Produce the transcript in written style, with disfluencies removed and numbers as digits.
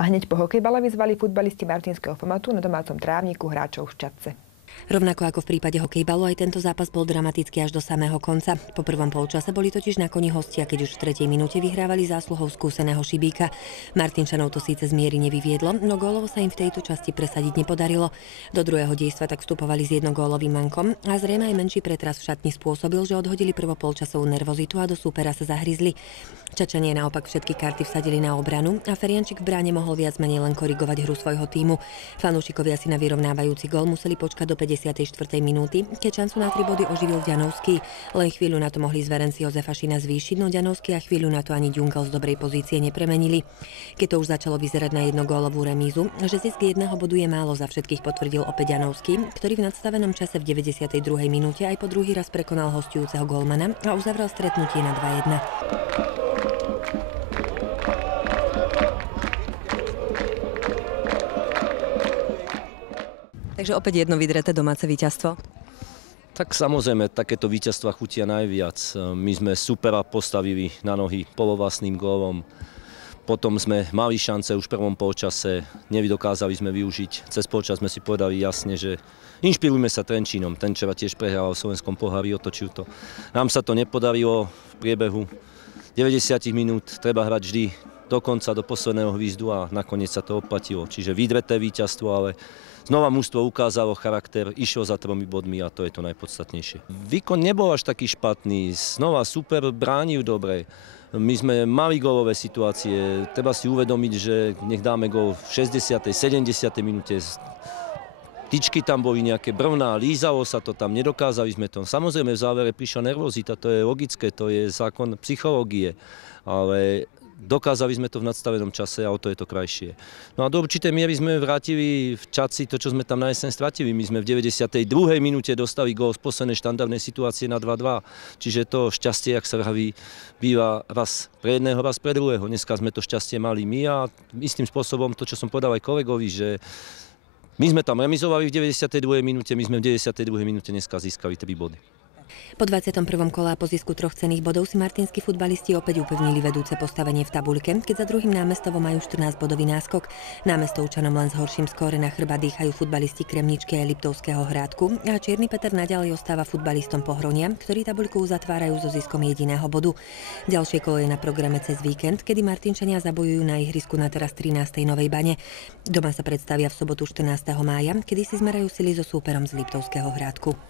A hneď po hokejbale vyzvali futbalisti Martinského Fomatu na domácom trávniku hráčov v Šťadce. Rovnako ako v prípade hokejbalu, aj tento zápas bol dramatický až do samého konca. Po prvom polčase boli totiž na koni hostia, keď už v 3. minúte vyhrávali zásluhou skúseného Šibíka. Martinčanov to síce z miery nevyviedlo, no gólovo sa im v tejto časti presadiť nepodarilo. Do druhého dejstva tak vstupovali s jednogólovým mankom a zrejme aj menší pretras v šatni spôsobil, že odhodili prvopolčasovú nervozitu a do súpera sa zahryzli. Čačania naopak všetky karty vsadili na obranu a Feriančík v bráne mohol viac menej len korigovať hru svojho tímu. Fanúšikovia si na vyrovnávajúci gól museli počkať do 54. minúty, keď šancu na 3 body oživil Ďanovský. Len chvíľu na to mohli zverenci Jozefa Šina zvýšiť, no Ďanovský a chvíľu na to ani Ďunkel z dobrej pozície nepremenili. Keď to už začalo vyzerať na jednogólovú remízu, že zisk jedného bodu je málo, za všetkých potvrdil opäť Ďanovský, ktorý v nadstavenom čase v 92. minúte aj po druhý raz prekonal hosťujúceho gólmana a uzavrel stretnutie na 2-1. Takže opäť jedno vydreté domáce víťazstvo. Tak samozrejme, takéto víťazstva chutia najviac. My sme supera postavili na nohy polovlastným gólom. Potom sme mali šance už v prvom polčase, nedokázali sme využiť. Cez polčas sme si povedali jasne, že inšpirujme sa Trenčínom. Ten včera tiež prehrával v Slovenskom pohári, otočil to. Nám sa to nepodarilo v priebehu 90 minút, treba hrať vždy do konca, do posledného hvízdu a nakoniec sa to oplatilo. Čiže vydreté víťazstvo, ale znova mužstvo ukázalo charakter, išlo za 3 bodmi a to je to najpodstatnejšie. Výkon nebol až taký špatný, znova super, bránil dobre. My sme mali gólové situácie, treba si uvedomiť, že nech dáme gól v 60., 70. minúte. Tyčky tam boli nejaké brvná, lízalo sa to tam, nedokázali sme to. Samozrejme v závere prišla nervozita, to je logické, to je zákon psychológie, ale dokázali sme to v nadstavenom čase a o to je to krajšie. No a do určitej miery sme vrátili v Čadci to, čo sme tam na jeseň stratili. My sme v 92. minúte dostali gól z poslednej štandardnej situácie na 2-2. Čiže to šťastie, jak sa vraví, býva raz pre jedného, raz pre druhého. Dneska sme to šťastie mali my a istým spôsobom to, čo som povedal aj kolegovi, že my sme tam remizovali v 92. minúte, my sme v 92. minúte dneska získali 3 body. Po 21. kole a po zisku 3 cenných bodov si martinskí futbalisti opäť upevnili vedúce postavenie v tabuľke, keď za druhým námestovom majú 14-bodový náskok. Námestovčanom len s horším skóre na chrbát dýchajú futbalisti Kremničky a Liptovského Hrádku a Čierny Peter naďalej ostáva futbalistom Pohronia, ktorí tabuľku uzatvárajú so ziskom jediného bodu. Ďalšie kolo je na programe cez víkend, kedy Martinčania zabojujú na ihrisku na teraz 13. Novej Bane. Doma sa predstavia v sobotu 14. mája, kedy si zmerajú sily so súperom z Liptovského Hrádku.